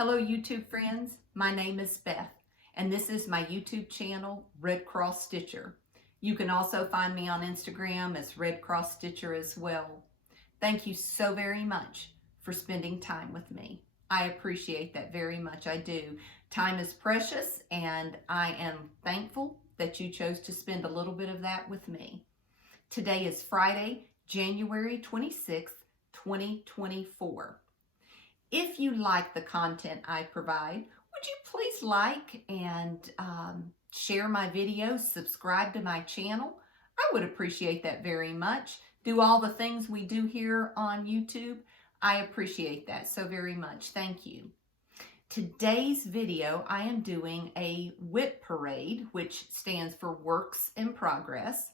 Hello YouTube friends, my name is Beth and this is my YouTube channel, Red Cross Stitcher. You can also find me on Instagram as Red Cross Stitcher as well. Thank you so very much for spending time with me. I appreciate that very much, I do. Time is precious and I am thankful that you chose to spend a little bit of that with me. Today is Friday, January 26th, 2024. If you like the content I provide, would you please like and share my videos, subscribe to my channel? I would appreciate that very much. Do all the things we do here on YouTube. I appreciate that so very much. Thank you. Today's video, I am doing a WIP Parade, which stands for Works in Progress,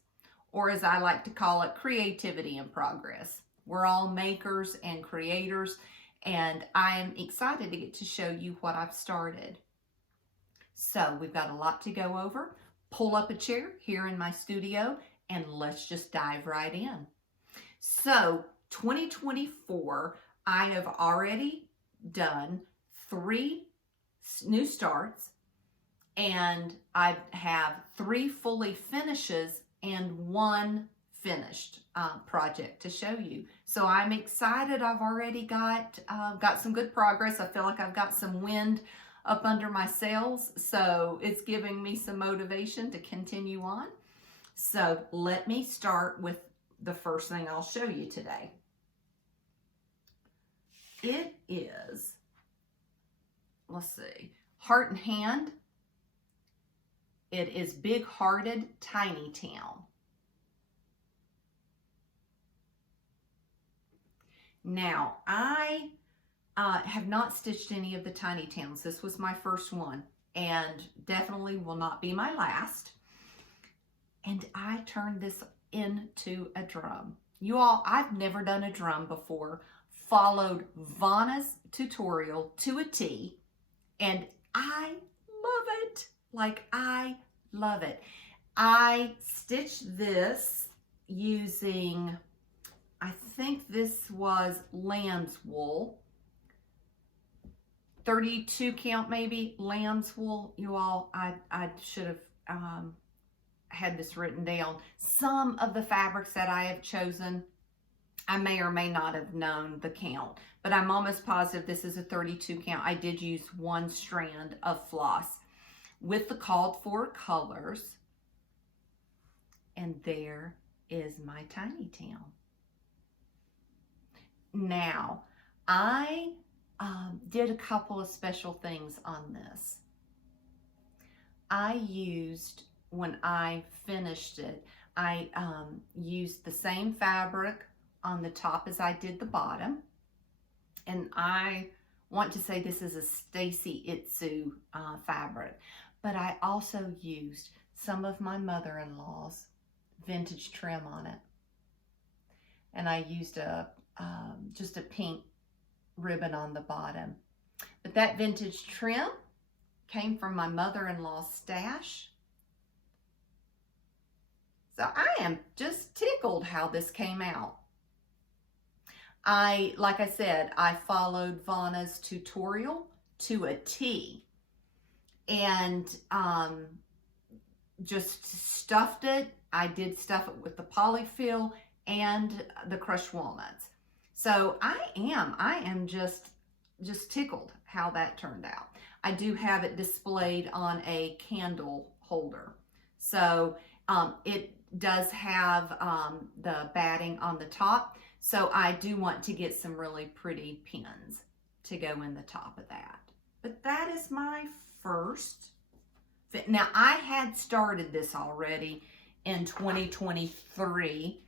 or as I like to call it, Creativity in Progress. We're all makers and creators, and I am excited to get to show you what I've started. So we've got a lot to go over. Pull up a chair here in my studio and let's just dive right in. So 2024, I have already done 3 new starts and I have 3 fully finishes and 1 finished project to show you. So I'm excited. I've already got some good progress. I feel like I've got some wind up under my sails, so it's giving me some motivation to continue on. So let me start with the first thing I'll show you today. It is, let's see, Heart and Hand. It is Big Hearted Tiny Town. Now, I have not stitched any of the Tiny Towns. This was my first one and definitely will not be my last. And I turned this into a drum. You all, I've never done a drum before. Followed Vanna's tutorial to a T, and I love it. Like, I love it. I stitched this using, I think this was lamb's wool, 32 count maybe, lamb's wool. You all, I should have had this written down. Some of the fabrics that I have chosen, I may or may not have known the count, but I'm almost positive this is a 32 count. I did use 1 strand of floss with the called for colors. And there is my tiny town. Now, I did a couple of special things on this. I used, when I finished it, I used the same fabric on the top as I did the bottom. And I want to say this is a Stacy Itsu fabric, but I also used some of my mother-in-law's vintage trim on it. And I used just a pink ribbon on the bottom. But that vintage trim came from my mother-in-law's stash. So I am just tickled how this came out. Like I said, I followed Vanna's tutorial to a T and just stuffed it. I did stuff it with the polyfill and the crushed walnuts. So I am just tickled how that turned out. I do have it displayed on a candle holder. So it does have the batting on the top. So I do want to get some really pretty pins to go in the top of that. But that is my first fit. Now, I had started this already in 2023.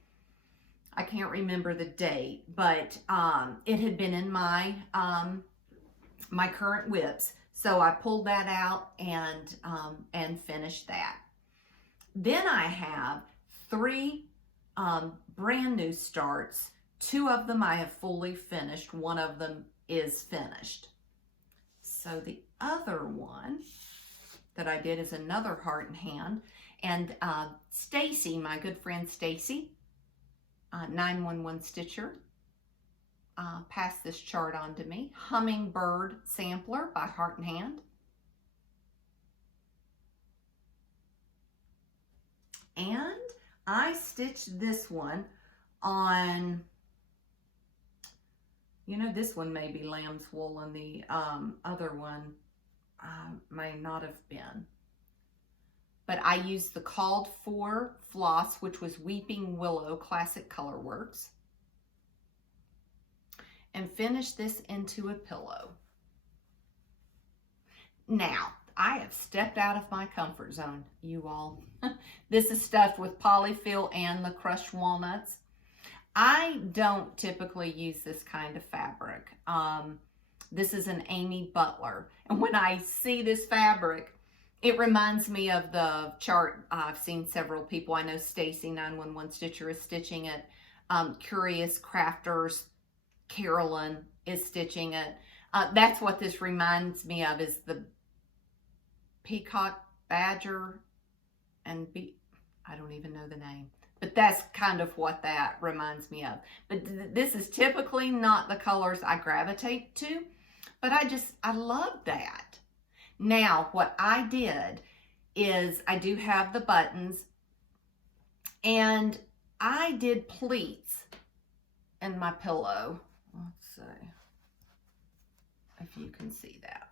I can't remember the date, but it had been in my my current WIPs. So I pulled that out and finished that. Then I have 3 brand new starts. 2 of them I have fully finished. 1 of them is finished. So the other one that I did is another Heart and Hand. And Stacy, my good friend Stacy, 911 Stitcher, passed this chart on to me. Hummingbird Sampler by Heart and Hand. And I stitched this one on, you know, this one may be lamb's wool and the other one may not have been. But I used the called for floss, which was Weeping Willow Classic Colorworks, and finished this into a pillow. Now, I have stepped out of my comfort zone, you all. This is stuffed with polyfill and the crushed walnuts. I don't typically use this kind of fabric. This is an Amy Butler. And when I see this fabric, it reminds me of the chart. I've seen several people. I know Stacy 911 Stitcher is stitching it. Curious Crafters, Carolyn is stitching it. That's what this reminds me of, is the Peacock Badger and I don't even know the name. But that's kind of what that reminds me of. But this is typically not the colors I gravitate to. But I love that. Now, what I did is I do have the buttons. And I did pleats in my pillow. Let's see if you can see that.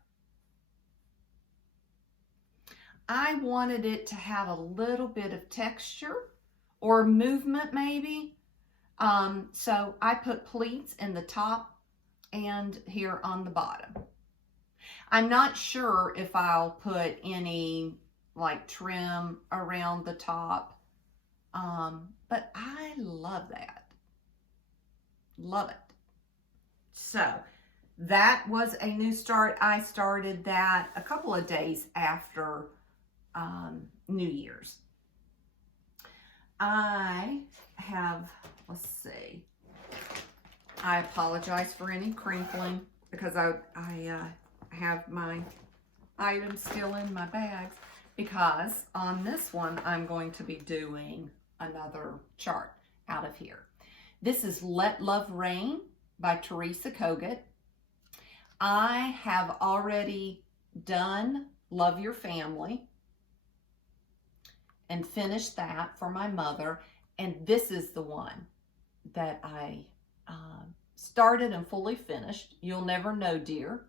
I wanted it to have a little bit of texture or movement maybe. So I put pleats in the top and here on the bottom. I'm not sure if I'll put any like trim around the top, but I love that. Love it. So that was a new start. I started that a couple of days after New Year's. I have, let's see, I apologize for any crinkling because I have my items still in my bags, because on this one I'm going to be doing another chart out of here. This is Let Love Rain by Teresa Kogut. I have already done Love Your Family and finished that for my mother, and this is the one that I started and fully finished. You'll Never Know, Dear.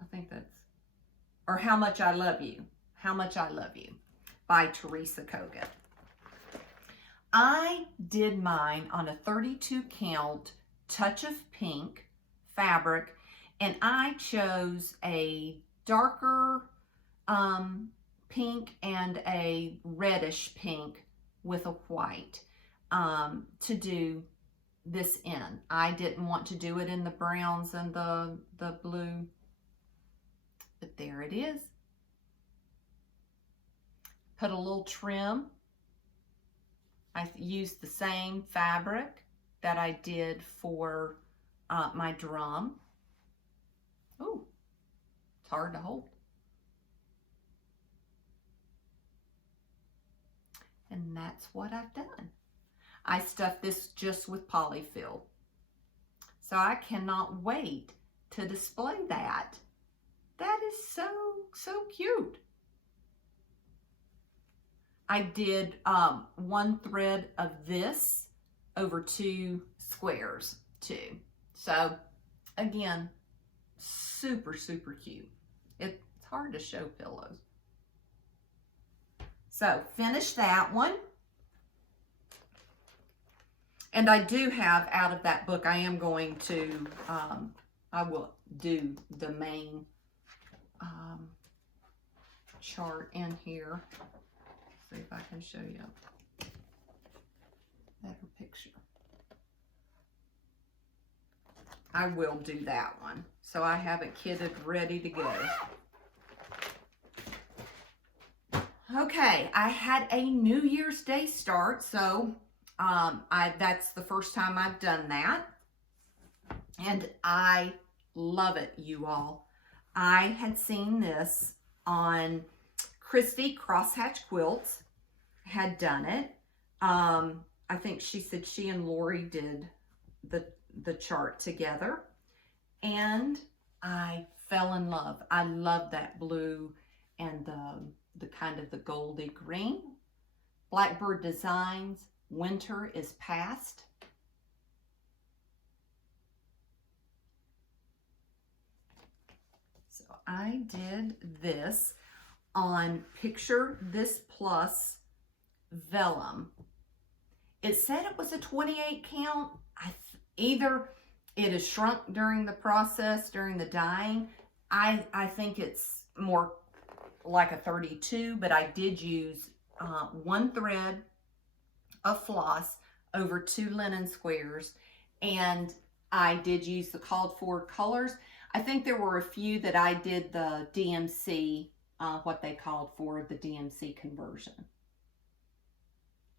I think that's, or How Much I Love You. How Much I Love You by Teresa Kogut. I did mine on a 32 count Touch of Pink fabric, and I chose a darker pink and a reddish pink with a white to do this in. I didn't want to do it in the browns and the blue, but there it is. Put a little trim. I used the same fabric that I did for my drum. Ooh, it's hard to hold. And that's what I've done. I stuffed this just with polyfill. So I cannot wait to display that. That is so cute. I did one thread of this over 2 squares too. So again, super cute. It's hard to show pillows. So finish that one. And I do have, out of that book, I am going to, I will do the main chart in here. See if I can show you a better picture. I will do that one. So I have it kitted ready to go. Okay, I had a New Year's Day start, so that's the first time I've done that. And I love it, you all. I had seen this on Christy Crosshatch Quilts, had done it. I think she said she and Lori did the chart together, and I fell in love. I love that blue and the kind of the goldy green. Blackbird Designs, Winter is Past. So I did this on Picture This Plus vellum. It said it was a 28 count. Either it is shrunk during the process, during the dyeing. I think it's more like a 32, but I did use one thread of floss over 2 linen squares, and I did use the called for colors. I think there were a few that I did the DMC, what they called for, the DMC conversion.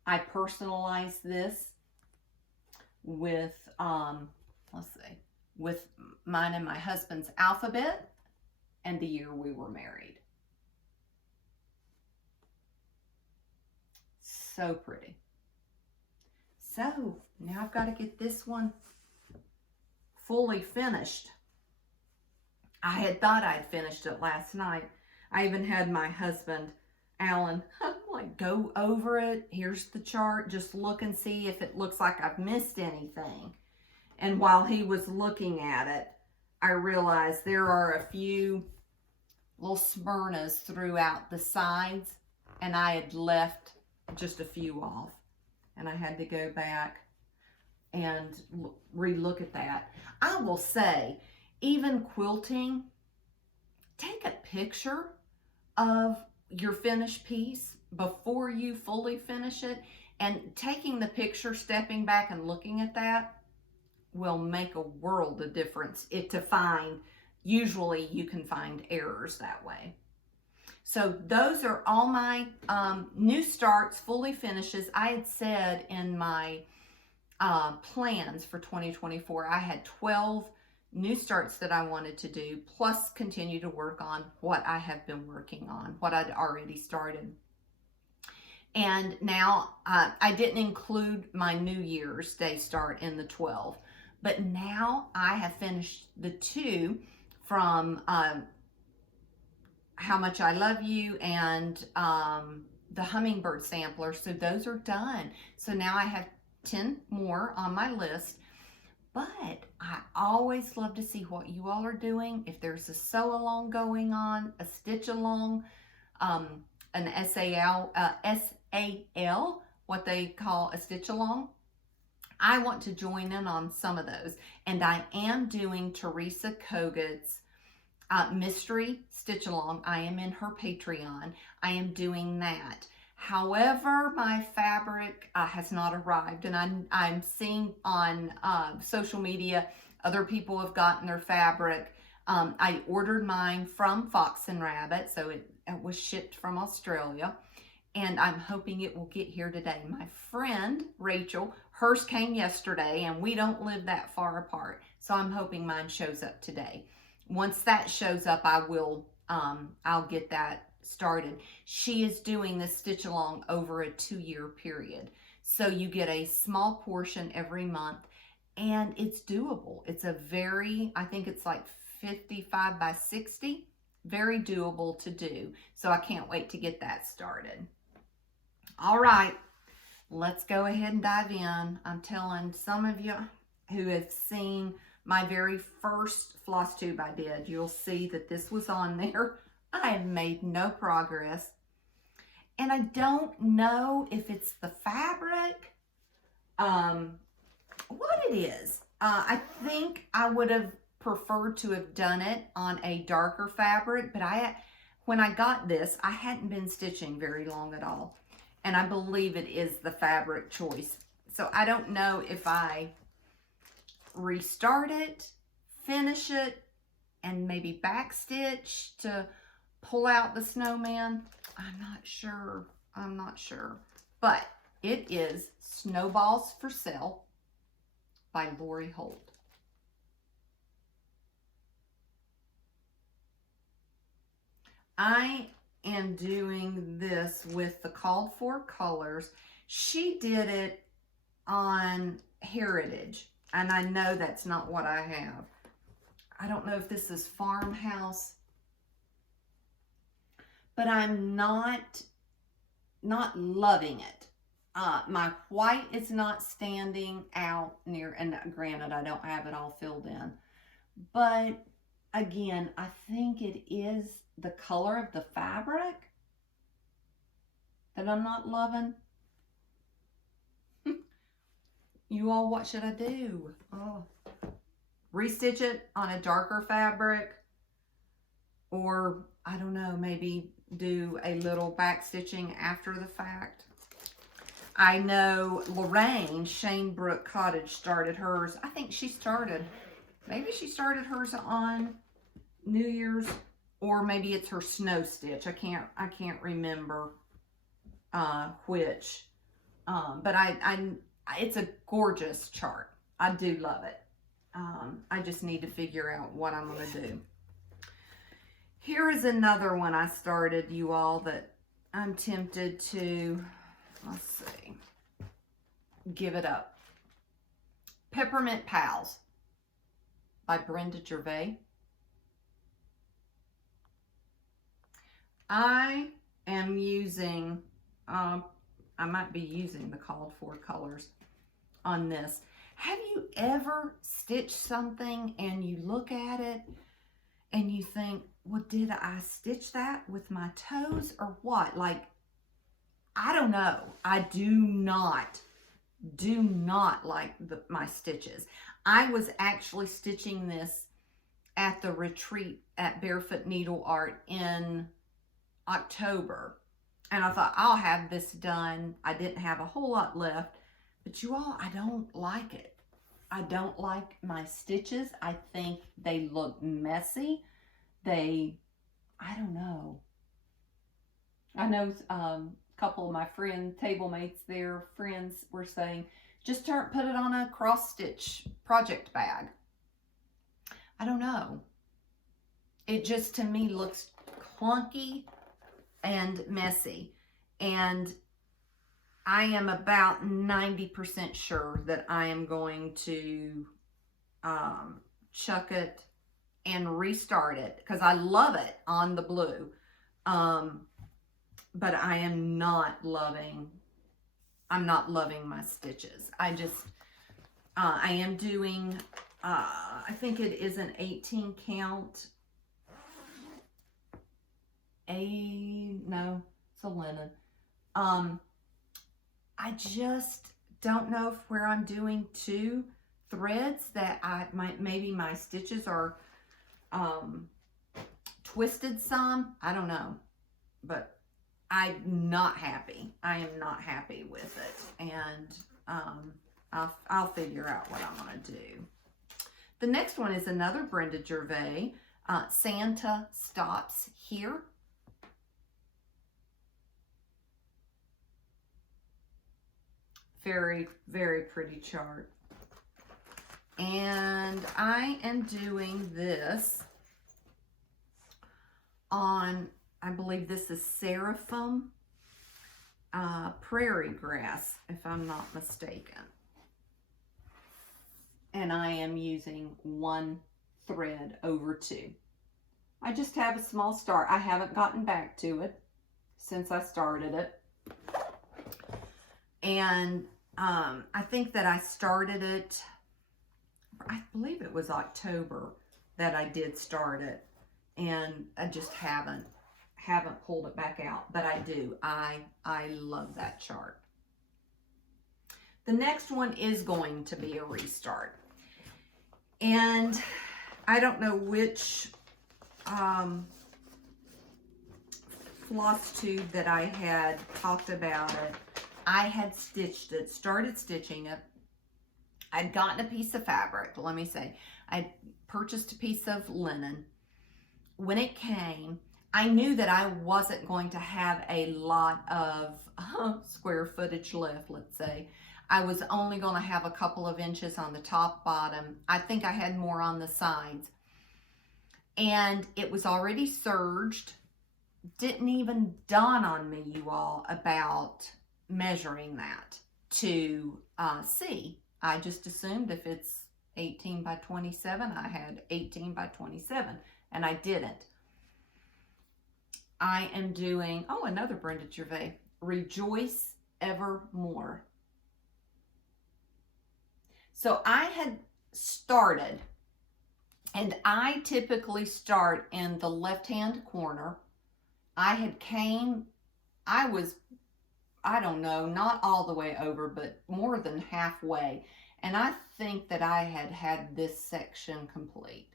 I personalized this with, let's see, with mine and my husband's alphabet and the year we were married. So pretty. So now I've got to get this one fully finished. I had thought I'd finished it last night. I even had my husband, Alan, like, go over it. Here's the chart. Just look and see if it looks like I've missed anything. And while he was looking at it, I realized there are a few little smyrnas throughout the sides, and I had left just a few off. And I had to go back and re-look at that. I will say, even quilting, take a picture of your finished piece before you fully finish it, and taking the picture, stepping back and looking at that will make a world of difference. Usually you can find errors that way. So those are all my new starts, fully finishes. I had said in my plans for 2024, I had 12 new starts that I wanted to do, plus continue to work on what I have been working on, what I'd already started. And now I didn't include my New Year's Day start in the 12, but now I have finished the 2 from How Much I Love You and the Hummingbird sampler. So those are done. So now I have 10 more on my list. But I always love to see what you all are doing. If there's a sew along going on, a stitch along, an SAL, what they call a stitch along, I want to join in on some of those. And I am doing Teresa Kogut's mystery stitch along. I am in her Patreon. I am doing that. However, my fabric has not arrived, and I'm seeing on social media other people have gotten their fabric. I ordered mine from Fox and Rabbit, so it was shipped from Australia, and I'm hoping it will get here today. My friend Rachel, hers came yesterday, and we don't live that far apart, so I'm hoping mine shows up today. Once that shows up, I'll get that started. She is doing this stitch along over a 2-year period. So you get a small portion every month, and it's doable. It's I think it's like 55 by 60, very doable to do. So I can't wait to get that started. All right, let's go ahead and dive in. I'm telling some of you who have seen my very first floss tube I did, you'll see that this was on there. I have made no progress, and I don't know if it's the fabric, what it is. I think I would have preferred to have done it on a darker fabric, but when I got this, I hadn't been stitching very long at all, and I believe it is the fabric choice. So I don't know if I restart it, finish it, and maybe backstitch to pull out the snowman. I'm not sure. But it is Snowballs for Sale by Lori Holt. I am doing this with the called for colors. She did it on Heritage. And I know that's not what I have. I don't know if this is Farmhouse, but I'm not loving it. My white is not standing out near, and granted, I don't have it all filled in. But again, I think it is the color of the fabric that I'm not loving. You all, what should I do? Oh, restitch it on a darker fabric, or I don't know, maybe do a little back stitching after the fact. I know Lorraine, Shanebrook Cottage, started hers. I think she started, maybe she started hers on New Year's, or maybe it's her snow stitch. I can't remember which. But it's a gorgeous chart. I do love it. I just need to figure out what I'm going to do. Here is another one I started, you all, that I'm tempted to, let's see, give it up. Peppermint Pals by Brenda Gervais. I am using, I might be using the called for colors on this. Have you ever stitched something and you look at it and you think, well, did I stitch that with my toes or what? Like, I don't know. I do not like my stitches. I was actually stitching this at the retreat at Barefoot Needle Art in October. And I thought, I'll have this done. I didn't have a whole lot left. But you all, I don't like it. I don't like my stitches. I think they look messy. I don't know. I know a couple of my table mates, their friends were saying, just put it on a cross stitch project bag. I don't know. It just, to me, looks clunky and messy. And I am about 90% sure that I am going to chuck it and restart it, because I love it on the blue. But I am not loving, I'm not loving my stitches. I am doing, I think it is an 18 count. No, it's a linen. I just don't know where I'm doing 2 threads that maybe my stitches are twisted some. I don't know, but I'm not happy. I am not happy with it, and I'll figure out what I'm gonna do. The next one is another Brenda Gervais, Santa Stops Here. Very, very pretty chart. And I am doing this on, I believe this is Seraphim Prairie Grass, if I'm not mistaken. And I am using 1 thread over 2. I just have a small start. I haven't gotten back to it since I started it. And I think that I started it, I believe it was October that I did start it, and I just haven't pulled it back out, but I do. I love that chart. The next one is going to be a restart, and I don't know which Flosstube that I had talked about it. I had stitched it, started stitching it. I'd gotten a piece of fabric, let me say. I purchased a piece of linen. When it came, I knew that I wasn't going to have a lot of square footage left, let's say. I was only going to have a couple of inches on the top, bottom. I think I had more on the sides. And it was already serged. Didn't even dawn on me, you all, about measuring that to see. I just assumed if it's 18 by 27. I had 18 by 27 and I didn't. I am doing, oh, another Brenda Gervais, Rejoice Evermore. So I had started, and I typically start in the left-hand corner. I was, I don't know, not all the way over, but more than halfway. And I think that I had this section complete.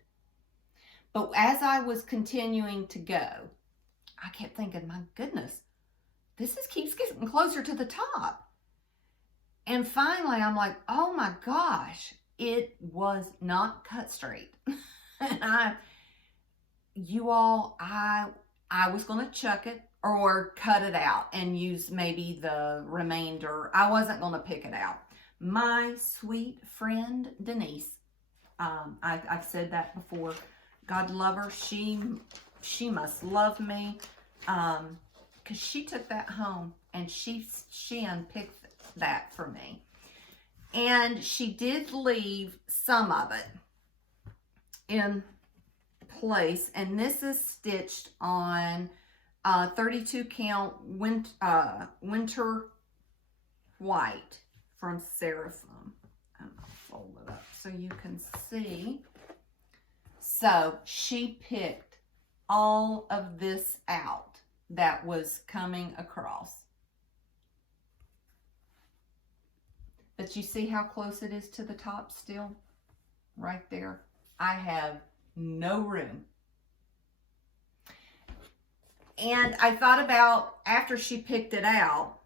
But as I was continuing to go, I kept thinking, my goodness, this keeps getting closer to the top. And finally, I'm like, oh my gosh, it was not cut straight. And I was going to chuck it or cut it out and use maybe the remainder. I wasn't going to pick it out. My sweet friend Denise, I've said that before. God love her. She must love me, because she took that home and she unpicked that for me. And she did leave some of it in place, and this is stitched on 32 count winter white from Seraphim. I'm gonna fold it up so you can see. So she picked all of this out that was coming across. But you see how close it is to the top still? Right there. I have no room. And I thought about, after she picked it out,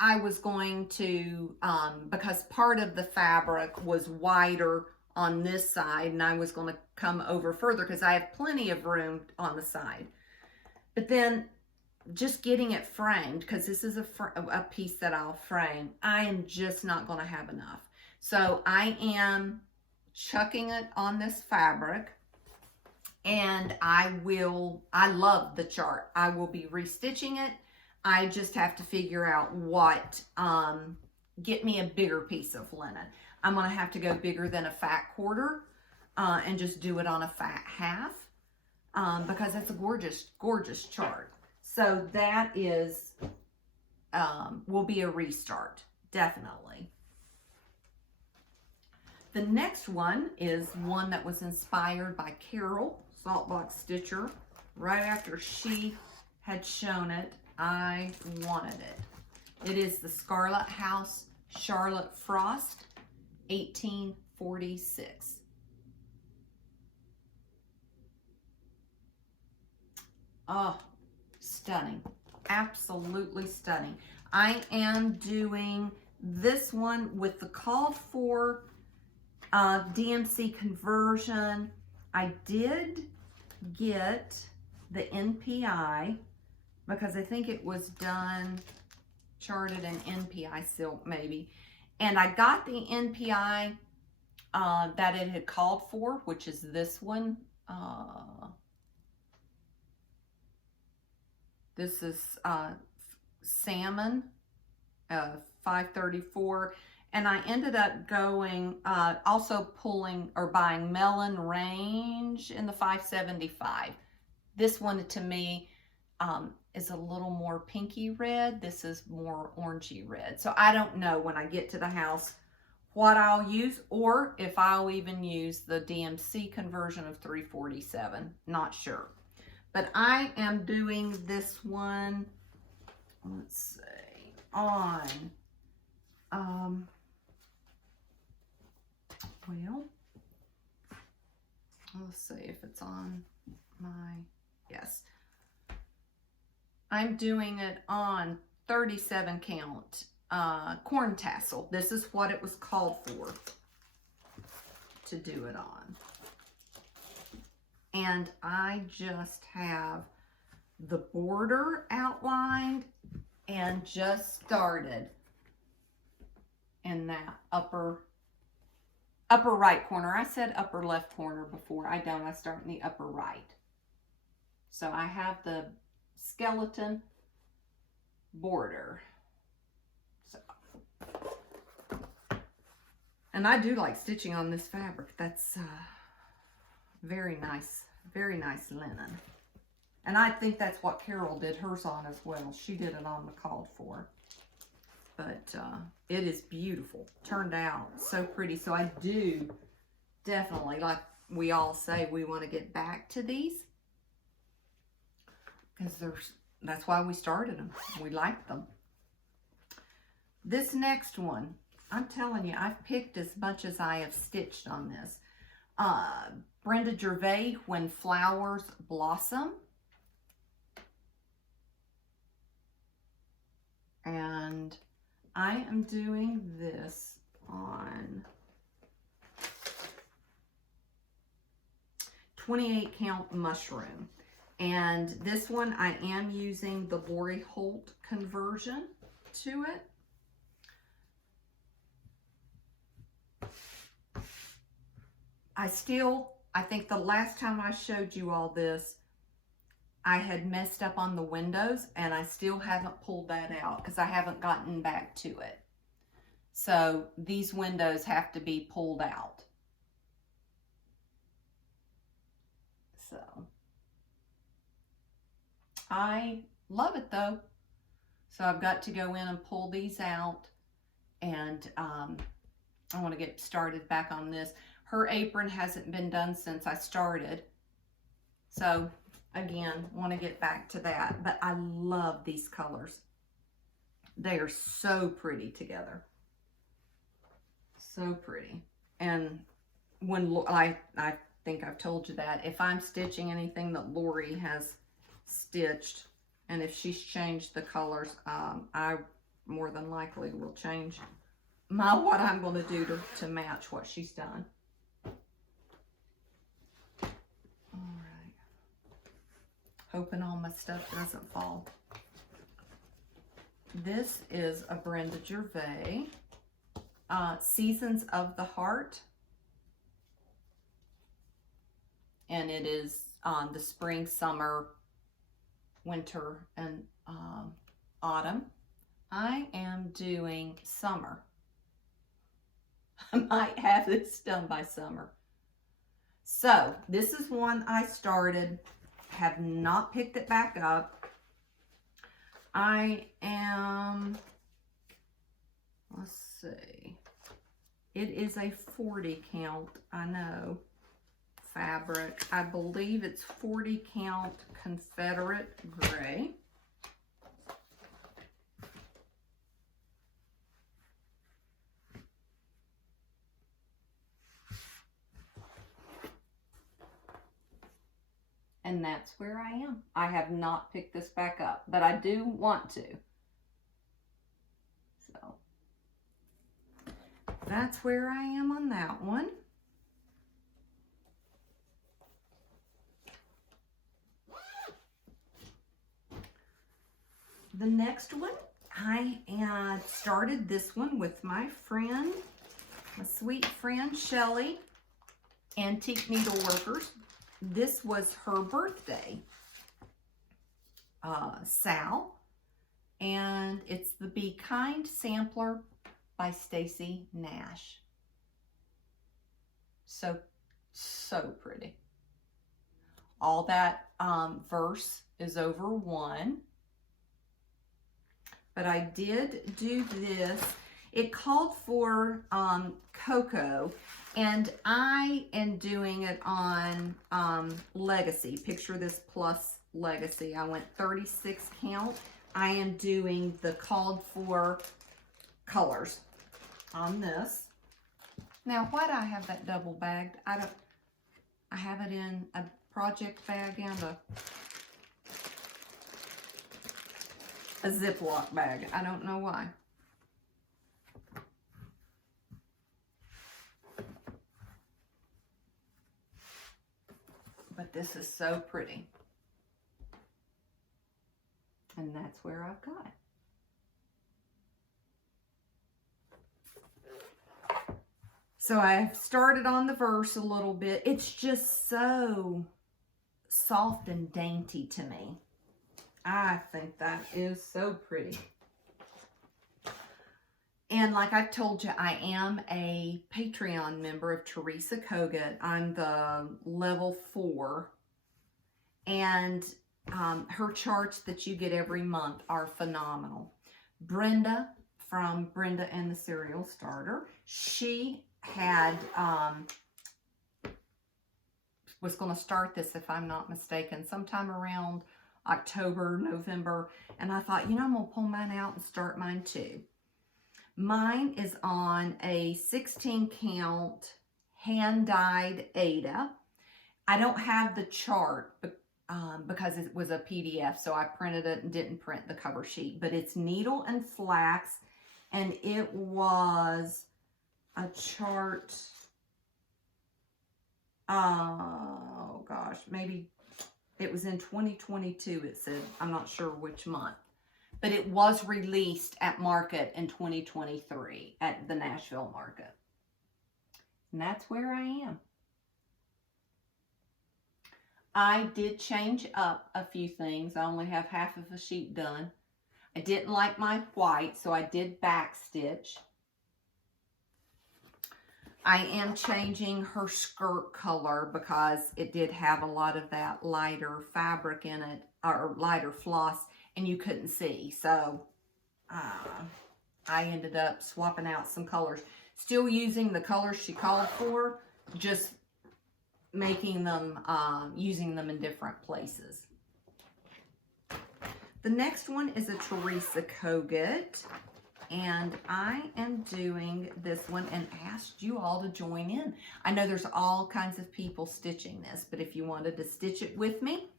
I was going to, because part of the fabric was wider on this side, and I was going to come over further because I have plenty of room on the side. But then just getting it framed, because this is a piece that I'll frame, I am just not going to have enough. So I am chucking it on this fabric, and I love the chart. I will be restitching it. I just have to figure out what, get me a bigger piece of linen. I'm going to have to go bigger than a fat quarter, and just do it on a fat half, because it's a gorgeous, gorgeous chart. So that is, will be a restart, definitely. The next one is one that was inspired by Carol, Saltbox Stitcher. Right after she had shown it, I wanted it. It is the Scarlet House Charlotte Frost, 1846. Oh, stunning. Absolutely stunning. I am doing this one with the called for DMC conversion. I did get the NPI because I think it was done, charted in NPI silk maybe. And I got the NPI that it had called for, which is this one. This is salmon, 534. And I ended up going, also pulling or buying Melon Range in the 575. This one to me is a little more pinky red. This is more orangey red. So I don't know when I get to the house what I'll use, or if I'll even use the DMC conversion of 347. Not sure. But I am doing this one, let's see, on, well, let's see if it's on my, yes. I'm doing it on 37 count corn tassel. This is what it was called for to do it on. And I just have the border outlined and just started in that upper right corner. I said upper left corner before. I don't. I start in the upper right. So I have the skeleton border. So, And I do like stitching on this fabric. That's very nice linen. And I think that's what Carol did hers on as well. She did it on the called for. But it is beautiful. Turned out so pretty. So I do definitely, like we all say, we want to get back to these. Because that's why we started them. We like them. This next one, I'm telling you, I've picked as much as I have stitched on this. Brenda Gervais, When Flowers Blossom. And I am doing this on 28 count mushroom. And this one I am using the Lori Holt conversion to it. I think the last time I showed you all this, I had messed up on the windows, and I still haven't pulled that out because I haven't gotten back to it. So these windows have to be pulled out. So I love it though. So I've got to go in and pull these out, and I want to get started back on this. Her apron hasn't been done since I started. So again, want to get back to that. But I love these colors. They are so pretty together. So pretty. And when I think I've told you that if I'm stitching anything that Lori has stitched, and if she's changed the colors, I more than likely will change what I'm going to do to match what she's done. Alright. Hoping all my stuff doesn't fall. This is a Brenda Gervais. Seasons of the Heart. And it is the spring, summer, winter, and autumn. I am doing summer. I might have this done by summer. So this is one I started, have not picked it back up. I am, let's see, it is a 40 count, I know, fabric. I believe it's 40 count Confederate gray. And that's where I am. I have not picked this back up, but I do want to. So that's where I am on that one. The next one, I started this one with my friend, my sweet friend Shelly, Antique Needleworkers. This was her birthday, Sal, and it's the Be Kind Sampler by Stacy Nash. So pretty. All that verse is over one. But I did do this. It called for cocoa, and I am doing it on Legacy. Picture this plus Legacy. I went 36 count. I am doing the called for colors on this. Now, why do I have that double bagged? I have it in a project bag and a Ziploc bag. I don't know why. But this is so pretty. And that's where I've got it. So I've started on the verse a little bit. It's just so soft and dainty to me. I think that is so pretty. And like I've told you, I am a Patreon member of Teresa Kogut. I'm the level 4. And her charts that you get every month are phenomenal. Brenda from Brenda and the Serial Starter, she had, was going to start this, if I'm not mistaken, sometime around October, November. And I thought, you know, I'm going to pull mine out and start mine too. Mine is on a 16 count hand-dyed Ada. I don't have the chart because it was a PDF, so I printed it and didn't print the cover sheet. But it's needle and flax, and it was a chart, oh gosh, maybe it was in 2022, it said. I'm not sure which month. But it was released at market in 2023 at the Nashville market. And that's where I am. I did change up a few things. I only have half of a sheet done. I didn't like my white, so I did backstitch. I am changing her skirt color because it did have a lot of that lighter fabric in it, or lighter floss, and you couldn't see. So I ended up swapping out some colors. Still using the colors she called for, just making them, using them in different places. The next one is a Teresa Kogut, and I am doing this one and asked you all to join in. I know there's all kinds of people stitching this, but if you wanted to stitch it with me,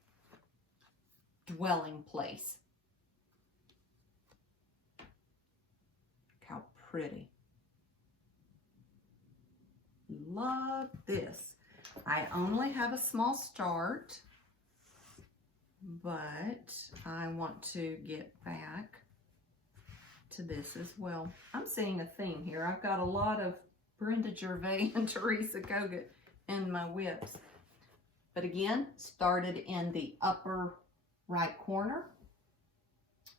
dwelling place. Look how pretty. Love this. I only have a small start, but I want to get back to this as well. I'm seeing a theme here. I've got a lot of Brenda Gervais and Teresa Kogut in my WIPs. But again, started in the upper right corner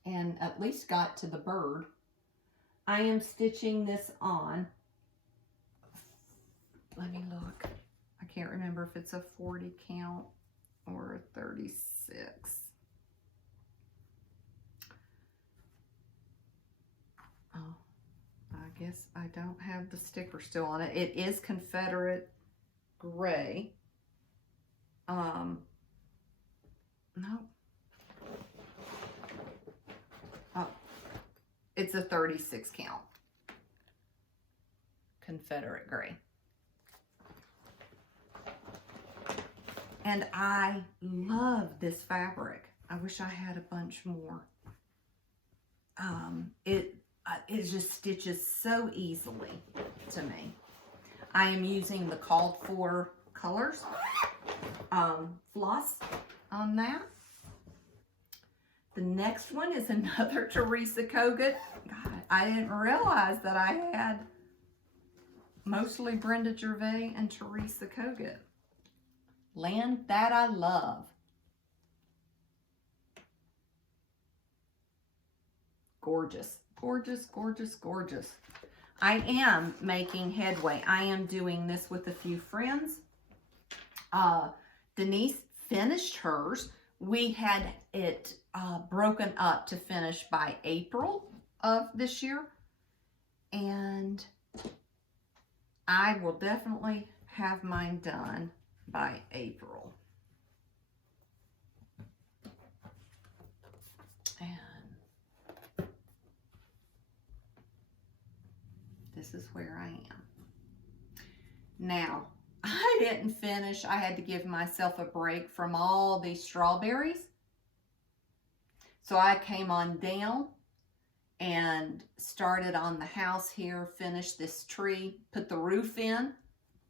and at least got to the bird. I am stitching this on, let me look. I can't remember if it's a 40 count or a 36. Oh, I guess I don't have the sticker still on it. It is Confederate gray. No. Oh, it's a 36 count. Confederate gray. And I love this fabric. I wish I had a bunch more. It just stitches so easily to me. I am using the called for colors, floss on that. The next one is another Teresa Kogut. God, I didn't realize that I had mostly Brenda Gervais and Teresa Kogut. Land that I love. Gorgeous, gorgeous, gorgeous, gorgeous. I am making headway. I am doing this with a few friends. Denise finished hers. We had it broken up to finish by April of this year. And I will definitely have mine done by April. And this is where I am. Now, I didn't finish. I had to give myself a break from all these strawberries. So I came on down and started on the house here, finished this tree, put the roof in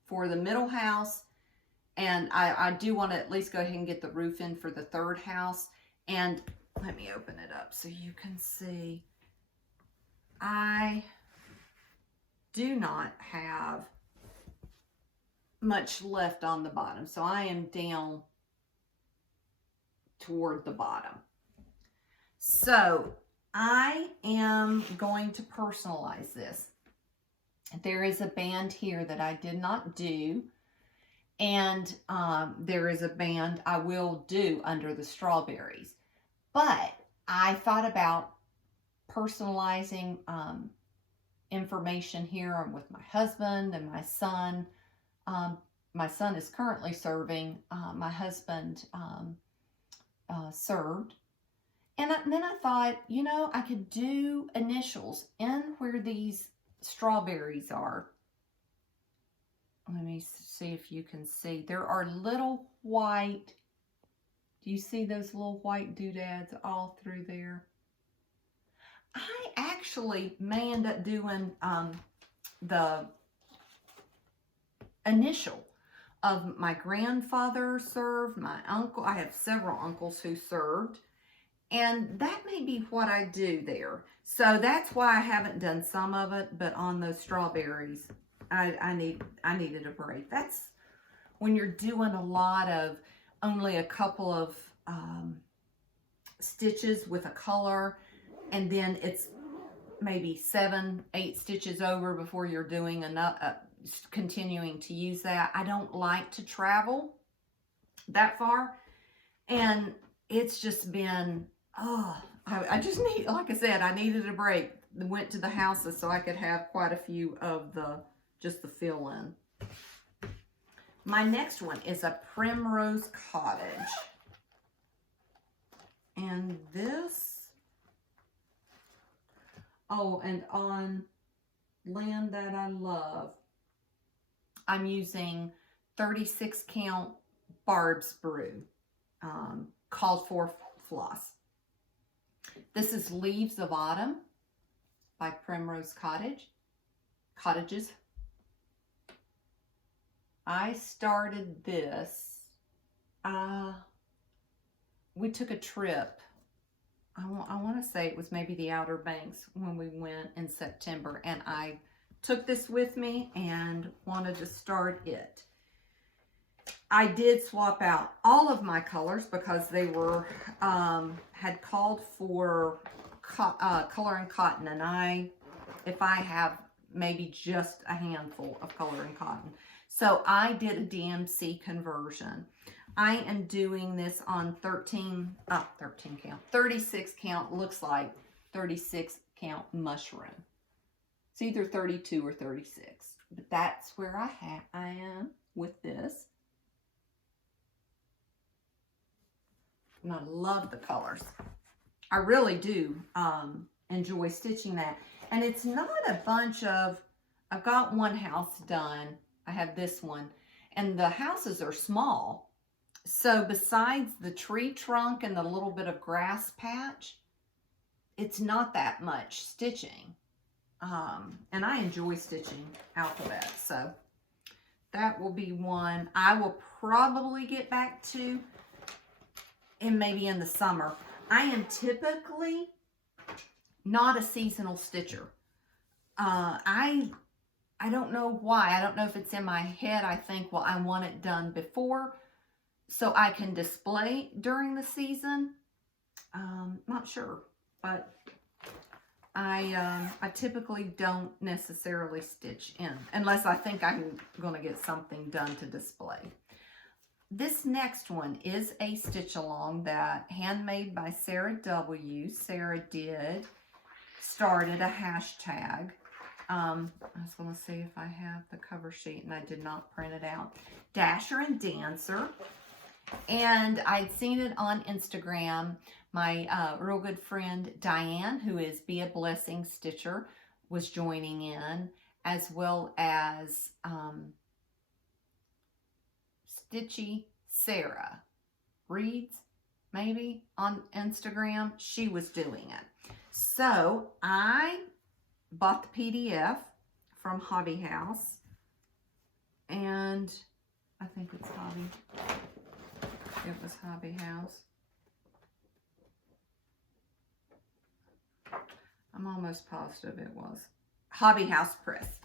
for the middle house. And I do want to at least go ahead and get the roof in for the third house. And let me open it up so you can see. I do not have much left on the bottom. So I am down toward the bottom. So I am going to personalize this. There is a band here that I did not do, and there is a band I will do under the strawberries. But I thought about personalizing information here with my husband and my son. My son is currently serving. My husband served. And then I thought, you know, I could do initials in where these strawberries are. Let me see if you can see. There are little white, do you see those little white doodads all through there? I actually may end up doing the initial of my grandfather served, my uncle. I have several uncles who served. And that may be what I do there. So that's why I haven't done some of it, but on those strawberries, I needed a break. That's when you're doing a lot of only a couple of stitches with a color, and then it's maybe 7, 8 stitches over before you're doing enough, continuing to use that. I don't like to travel that far, and it's just been, I just need, like I said, I needed a break. Went to the houses so I could have quite a few of just the fill-in. My next one is a Primrose Cottage. And this, and on Land That I Love, I'm using 36 count Barb's Brew, called for floss. This is Leaves of Autumn by Primrose Cottages. I started this, we took a trip. I want to say it was maybe the Outer Banks when we went in September, and I took this with me and wanted to start it. I did swap out all of my colors because they were, had called for color and cotton, and if I have maybe just a handful of color and cotton. So I did a DMC conversion. I am doing this on 36 count, looks like 36 count mushroom. It's either 32 or 36, but that's where I am with this. And I love the colors. I really do enjoy stitching that. And it's not a bunch of, I've got one house done. I have this one. And the houses are small. So besides the tree trunk and the little bit of grass patch, it's not that much stitching. And I enjoy stitching alphabet. So that will be one I will probably get back to, and maybe in the summer. I am typically not a seasonal stitcher. I don't know why. I don't know if it's in my head. I think, well, I want it done before so I can display during the season. Not sure, but I typically don't necessarily stitch in unless I think I'm going to get something done to display. This next one is a stitch along that handmade by Sarah W. Sarah started a hashtag. I was going to see if I have the cover sheet, and I did not print it out. Dasher and Dancer. And I'd seen it on Instagram. My real good friend Diane, who is Be a Blessing Stitcher, was joining in, as well as Stitchy Sarah Reads, maybe, on Instagram. She was doing it. So I bought the PDF from Hobby House, and I think it's it was Hobby House. I'm almost positive it was Hobby House Press.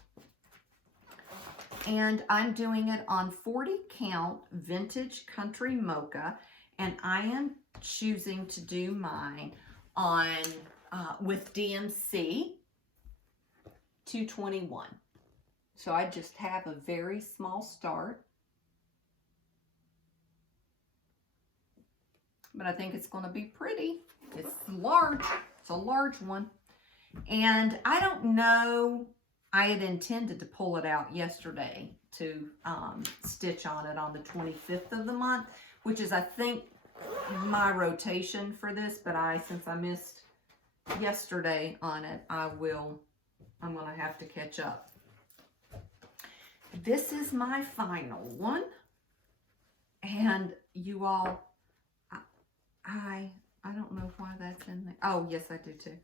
And I'm doing it on 40 count vintage country mocha, and I am choosing to do mine on with DMC 221. So I just have a very small start. But I think it's going to be pretty. It's large. It's a large one. And I don't know, I had intended to pull it out yesterday to stitch on it on the 25th of the month, which is, I think, my rotation for this. But since I missed yesterday on it, I'm going to have to catch up. This is my final one. And you all, I don't know why that's in there. Oh, yes, I do too.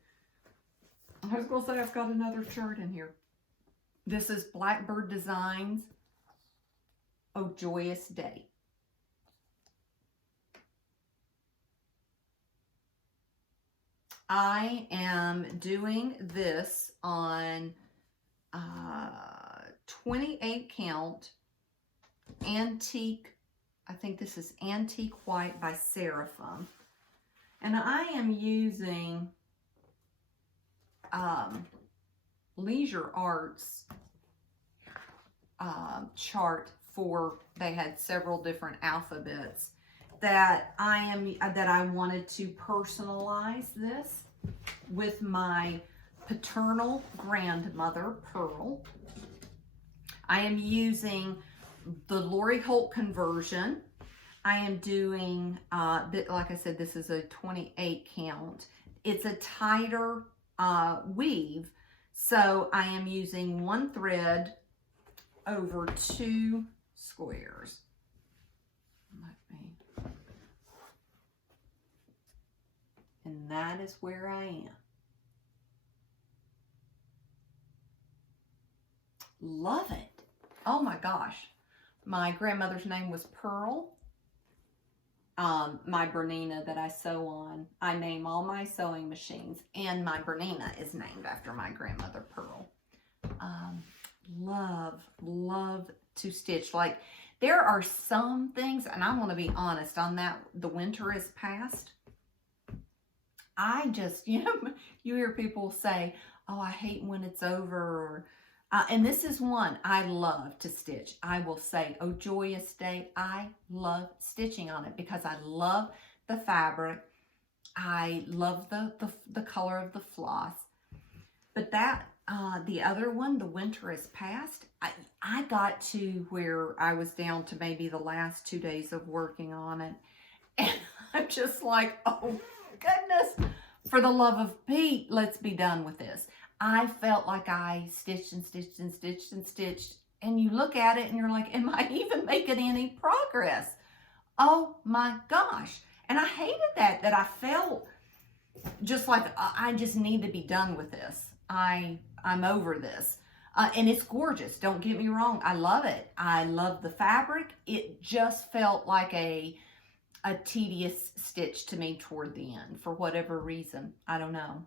I was going to say I've got another chart in here. This is Blackbird Designs, Oh Joyous Day. I am doing this on 28 count antique. I think this is Antique White by Seraphim. And I am using Leisure Arts chart for, they had several different alphabets that I wanted to personalize this with my paternal grandmother, Pearl. I am using the Lori Holt conversion. I am doing, like I said, this is a 28 count. It's a tighter weave, so I am using one thread over 2 squares. And that is where I am. Love it. Oh my gosh. My grandmother's name was Pearl. My Bernina that I sew on, I name all my sewing machines, and my Bernina is named after my grandmother, Pearl. Love to stitch. Like, there are some things, and I'm going to be honest on that, the winter is past. I just, you hear people say, oh, I hate when it's over, or and this is one I love to stitch. I will say, oh, Joyous Day, I love stitching on it because I love the fabric. I love the color of the floss. But that, the other one, the winter is past, I got to where I was down to maybe the last 2 days of working on it. And I'm just like, oh, goodness, for the love of Pete, let's be done with this. I felt like I stitched and stitched and stitched and stitched, and you look at it and you're like, am I even making any progress? Oh my gosh. And I hated that I felt just like I just need to be done with this. I'm over this. And it's gorgeous. Don't get me wrong. I love it. I love the fabric. It just felt like a tedious stitch to me toward the end for whatever reason. I don't know.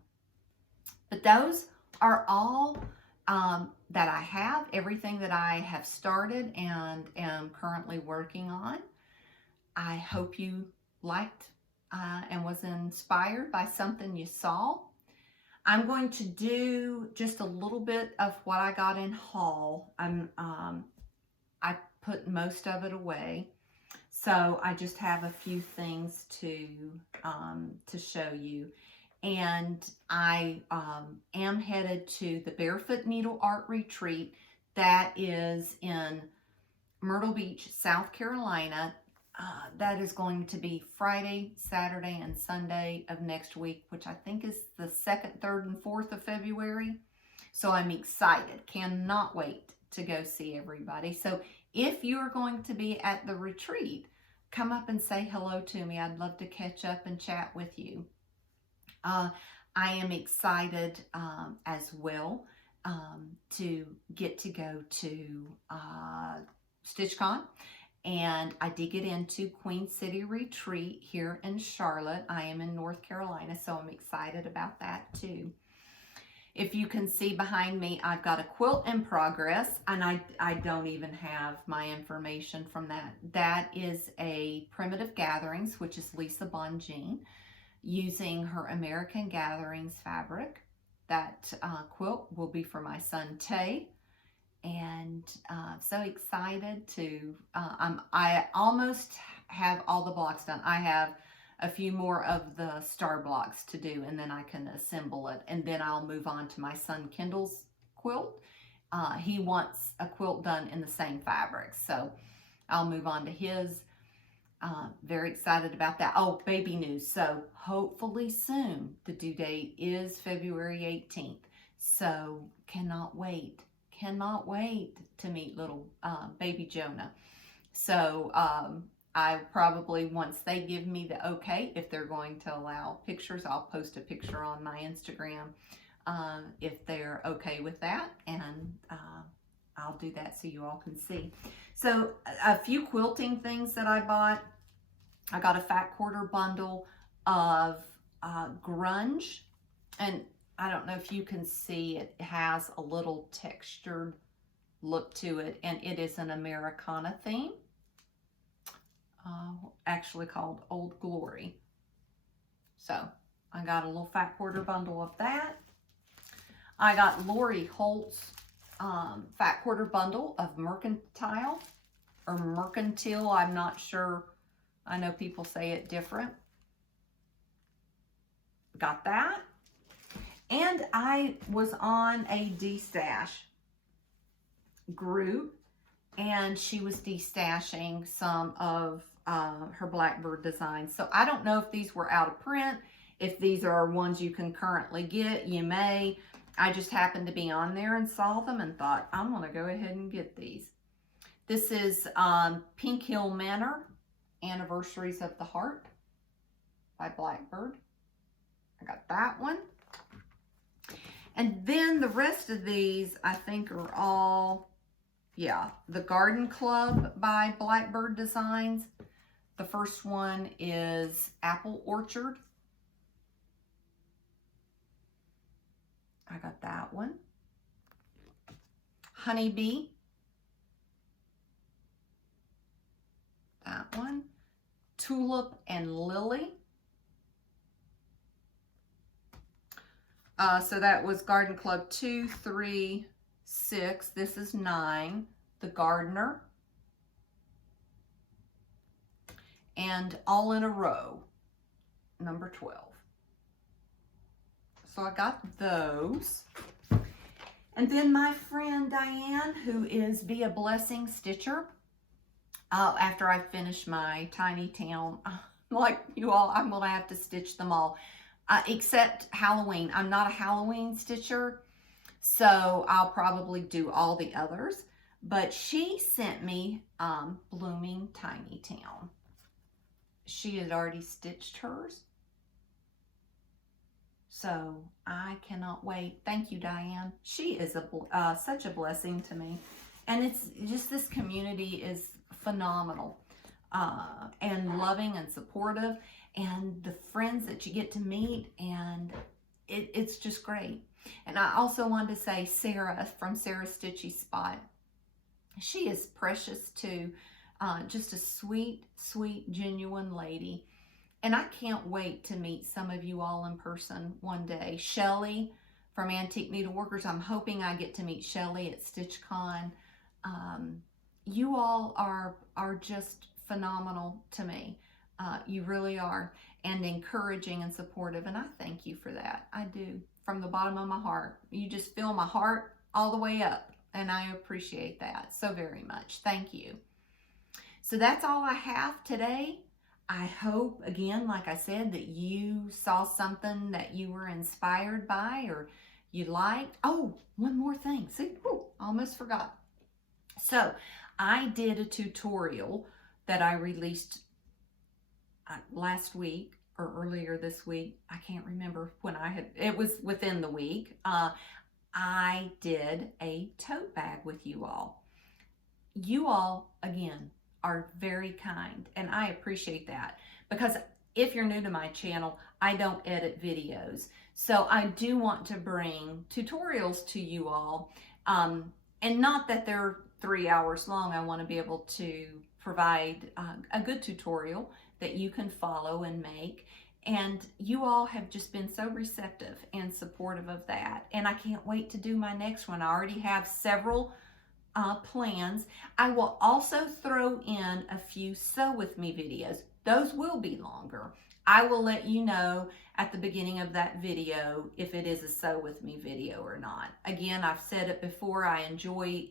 But those are all that I have, everything that I have started and am currently working on. I hope you liked and was inspired by something you saw. I'm going to do just a little bit of what I got in haul. I put most of it away, so I just have a few things to show you. And I am headed to the Barefoot Needle Art Retreat that is in Myrtle Beach, South Carolina. That is going to be Friday, Saturday, and Sunday of next week, which I think is the 2nd, 3rd, and 4th of February. So I'm excited. Cannot wait to go see everybody. So if you're going to be at the retreat, come up and say hello to me. I'd love to catch up and chat with you. I am excited as well to get to go to StitchCon, and I did get into Queen City Retreat here in Charlotte. I am in North Carolina, so I'm excited about that too. If you can see behind me, I've got a quilt in progress, and I don't even have my information from that. That is a Primitive Gatherings, which is Lisa Bonjean. using her American Gatherings fabric. That quilt will be for my son Tay, and so excited to, I almost have all the blocks done. I have a few more of the star blocks to do, and then I can assemble it, and then I'll move on to my son Kendall's quilt. He wants a quilt done in the same fabric, so I'll move on to his. Very excited about that. Oh, baby news. So hopefully soon. The due date is February 18th. So cannot wait to meet little baby Jonah. So I probably, once they give me the okay, if they're going to allow pictures, I'll post a picture on my Instagram if they're okay with that. And I'll do that so you all can see. So a few quilting things that I bought. I got a fat quarter bundle of grunge, and I don't know if you can see, it has a little textured look to it, and it is an Americana theme, actually called Old Glory. So I got a little fat quarter bundle of that. I got Lori Holt's fat quarter bundle of mercantile, or mercantile, I'm not sure. I know people say it different. Got that. And I was on a destash group, and she was destashing some of her Blackbird designs. So I don't know if these were out of print, if these are ones you can currently get. You may. I just happened to be on there and saw them and thought, I'm going to go ahead and get these. This is Pink Hill Manor, Anniversaries of the Heart by Blackbird. I got that one. And then the rest of these, I think, are all, yeah, the Garden Club by Blackbird Designs. The first one is Apple Orchard. I got that one. Honeybee. That one. Tulip and Lily. So that was Garden Club 2, 3, 6. This is 9. The Gardener. And All in a Row, number 12. So I got those. And then my friend Diane, who is Be a Blessing Stitcher, after I finish my tiny town, like you all, I'm going to have to stitch them all, except Halloween. I'm not a Halloween stitcher, so I'll probably do all the others. But she sent me Blooming Tiny Town. She had already stitched hers. So I cannot wait. Thank you, Diane. She is such a blessing to me. And it's just, this community is phenomenal and loving and supportive, and the friends that you get to meet, and it's just great. And I also wanted to say Sarah from Sarah Stitchy Spot. She is precious too. Just a sweet, sweet, genuine lady. And I can't wait to meet some of you all in person one day. Shelly from Antique Needleworkers. I'm hoping I get to meet Shelly at StitchCon. You all are just phenomenal to me. You really are. And encouraging and supportive. And I thank you for that. I do. From the bottom of my heart. You just fill my heart all the way up. And I appreciate that so very much. Thank you. So that's all I have today. I hope, again, like I said, that you saw something that you were inspired by or you liked. Oh, one more thing. See, almost forgot. So I did a tutorial that I released last week or earlier this week. I can't remember when it was within the week. I did a tote bag with you all. You all, again, are very kind, and I appreciate that, because if you're new to my channel, I don't edit videos. So I do want to bring tutorials to you all, and not that they're 3 hours long. I want to be able to provide a good tutorial that you can follow and make. And you all have just been so receptive and supportive of that. And I can't wait to do my next one. I already have several plans. I will also throw in a few sew with me videos. Those will be longer. I will let you know at the beginning of that video if it is a sew with me video or not. Again, I've said it before, I enjoy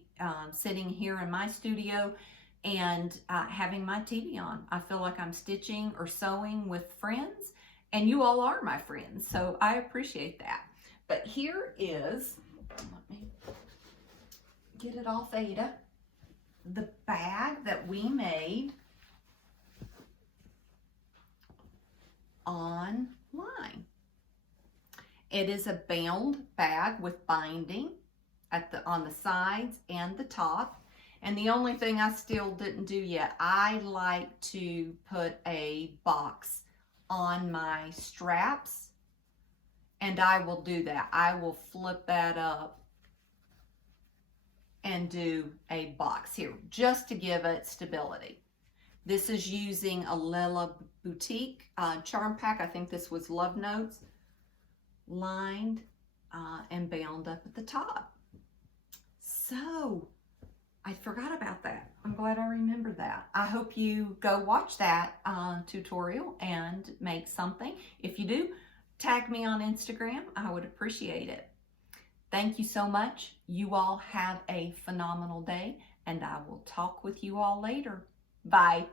sitting here in my studio and having my TV on. I feel like I'm stitching or sewing with friends, and you all are my friends, so I appreciate that. But here is, let me get it off Ada, the bag that we made online. It is a bound bag with binding on the sides and the top. And the only thing I still didn't do yet, I like to put a box on my straps, and I will do that. I will flip that up and do a box here just to give it stability. This is using a Lila Boutique charm pack. I think this was Love Notes, lined and bound up at the top. So I forgot about that. I'm glad I remembered that. I hope you go watch that tutorial and make something. If you do, tag me on Instagram. I would appreciate it. Thank you so much. You all have a phenomenal day, and I will talk with you all later. Bye.